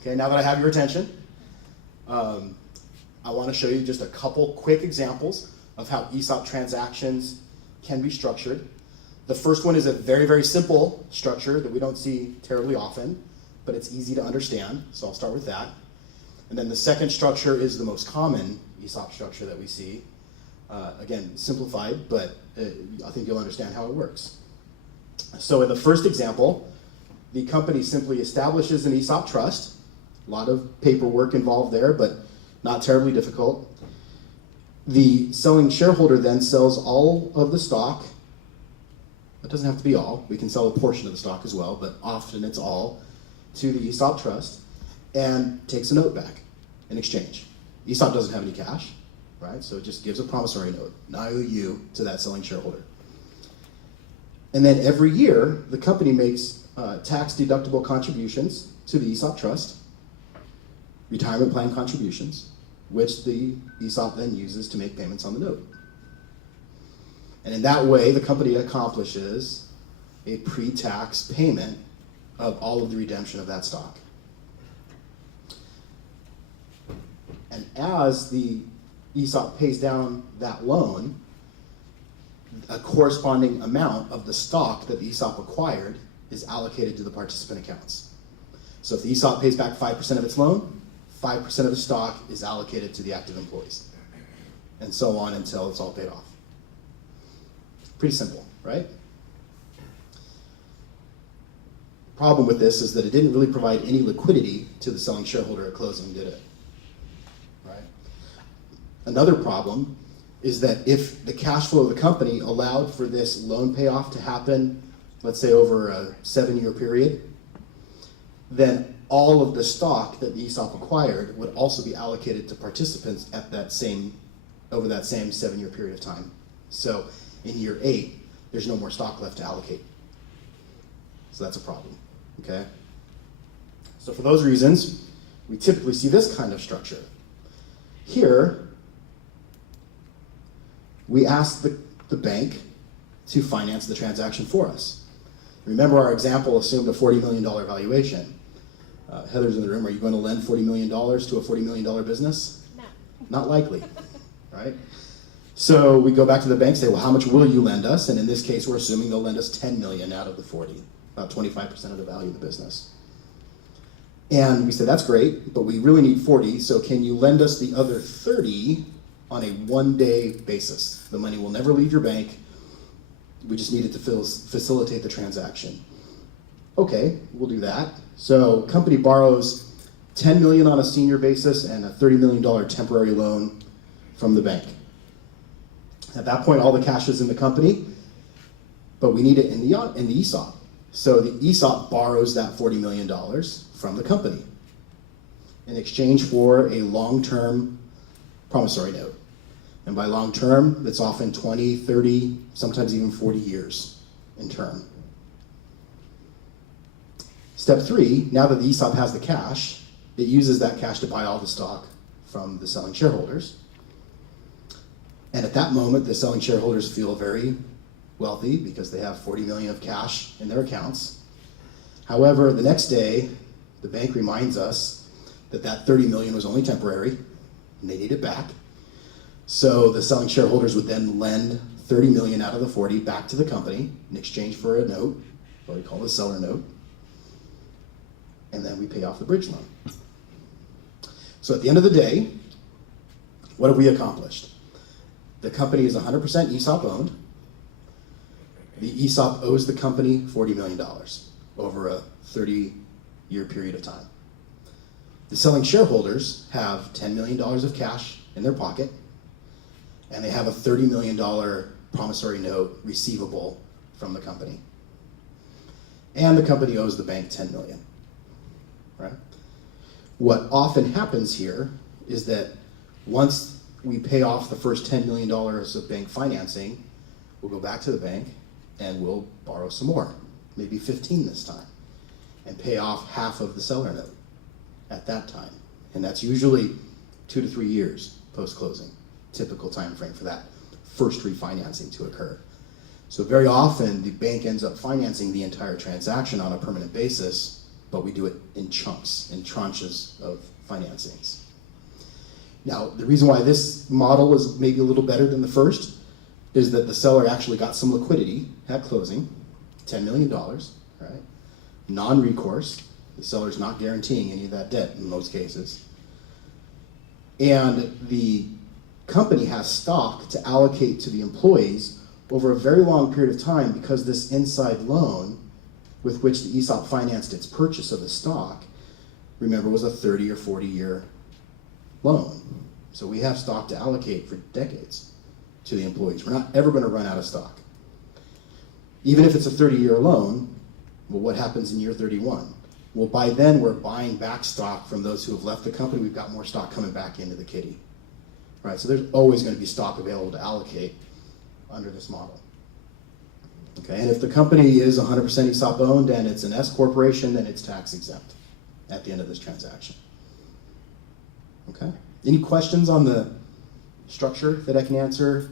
Okay, now that I have your attention, I want to show you just a couple quick examples of how ESOP transactions can be structured. The first one is a very, very simple structure that we don't see terribly often, but it's easy to understand, so I'll start with that. And then the second structure is the most common ESOP structure that we see. Again, simplified, but I think you'll understand how it works. So in the first example, the company simply establishes an ESOP trust. A lot of paperwork involved there, but not terribly difficult. The selling shareholder then sells all of the stock. It doesn't have to be all. We can sell a portion of the stock as well, but often it's all to the ESOP trust and takes a note back in exchange. ESOP doesn't have any cash, right? So it just gives a promissory note, an IOU, to that selling shareholder. And then every year, the company makes tax-deductible contributions to the ESOP trust, retirement plan contributions, which the ESOP then uses to make payments on the note. And in that way, the company accomplishes a pre-tax payment of all of the redemption of that stock. And as the ESOP pays down that loan, a corresponding amount of the stock that the ESOP acquired is allocated to the participant accounts. So if the ESOP pays back 5% of its loan, 5% of the stock is allocated to the active employees, and so on until it's all paid off. Pretty simple, right? Problem with this is that it didn't really provide any liquidity to the selling shareholder at closing, did it? Right? Another problem is that if the cash flow of the company allowed for this loan payoff to happen, let's say over a 7-year period, then all of the stock that the ESOP acquired would also be allocated to participants at over that same 7-year period of time. So in year 8, there's no more stock left to allocate. So that's a problem, okay? So for those reasons, we typically see this kind of structure. Here, we ask the bank to finance the transaction for us. Remember, our example assumed a $40 million valuation. Heather's in the room. Are you going to lend $40 million to a $40 million business? No. Not likely, right? So we go back to the bank and say, well, how much will you lend us? And in this case, we're assuming they'll lend us $10 million out of the 40, about 25% of the value of the business. And we said, that's great, but we really need 40, so can you lend us the other 30 on a one-day basis? The money will never leave your bank. We just need it to facilitate the transaction. Okay, we'll do that. So company borrows $10 million on a senior basis and a $30 million temporary loan from the bank. At that point, all the cash is in the company, but we need it in the ESOP. So the ESOP borrows that $40 million from the company in exchange for a long-term promissory note. And by long-term, that's often 20, 30, sometimes even 40 years in term. Step 3, now that the ESOP has the cash, it uses that cash to buy all the stock from the selling shareholders. And at that moment, the selling shareholders feel very wealthy because they have $40 million of cash in their accounts. However, the next day, the bank reminds us that that $30 million was only temporary and they need it back. So the selling shareholders would then lend $30 million out of the 40 back to the company in exchange for a note, what we call the seller note. And then we pay off the bridge loan. So at the end of the day, what have we accomplished? The company is 100% ESOP owned. The ESOP owes the company $40 million over a 30-year period of time. The selling shareholders have $10 million of cash in their pocket, and they have a $30 million promissory note receivable from the company. And the company owes the bank $10 million. Right? What often happens here is that once we pay off the first $10 million of bank financing, we'll go back to the bank and we'll borrow some more, maybe 15 this time, and pay off half of the seller note at that time. And that's usually 2 to 3 years post-closing, typical time frame for that first refinancing to occur. So very often the bank ends up financing the entire transaction on a permanent basis but we do it in chunks, in tranches of financings. Now, the reason why this model is maybe a little better than the first is that the seller actually got some liquidity at closing, $10 million, right? Non-recourse. The seller's not guaranteeing any of that debt in most cases. And the company has stock to allocate to the employees over a very long period of time, because this inside loan with which the ESOP financed its purchase of the stock, remember, was a 30 or 40-year loan. So we have stock to allocate for decades to the employees. We're not ever going to run out of stock. Even if it's a 30-year loan, well, what happens in year 31? Well, by then we're buying back stock from those who have left the company. We've got more stock coming back into the kitty. Right? So there's always going to be stock available to allocate under this model. Okay, and if the company is 100% ESOP owned and it's an S corporation, then it's tax exempt at the end of this transaction. Okay, any questions on the structure that I can answer?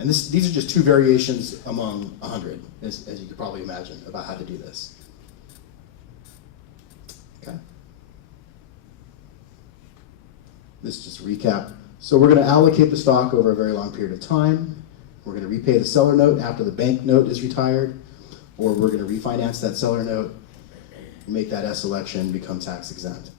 And these are just two variations among 100, as you could probably imagine, about how to do this. Okay. This is just a recap. So we're going to allocate the stock over a very long period of time. We're going to repay the seller note after the bank note is retired, or we're going to refinance that seller note, make that S election, become tax exempt.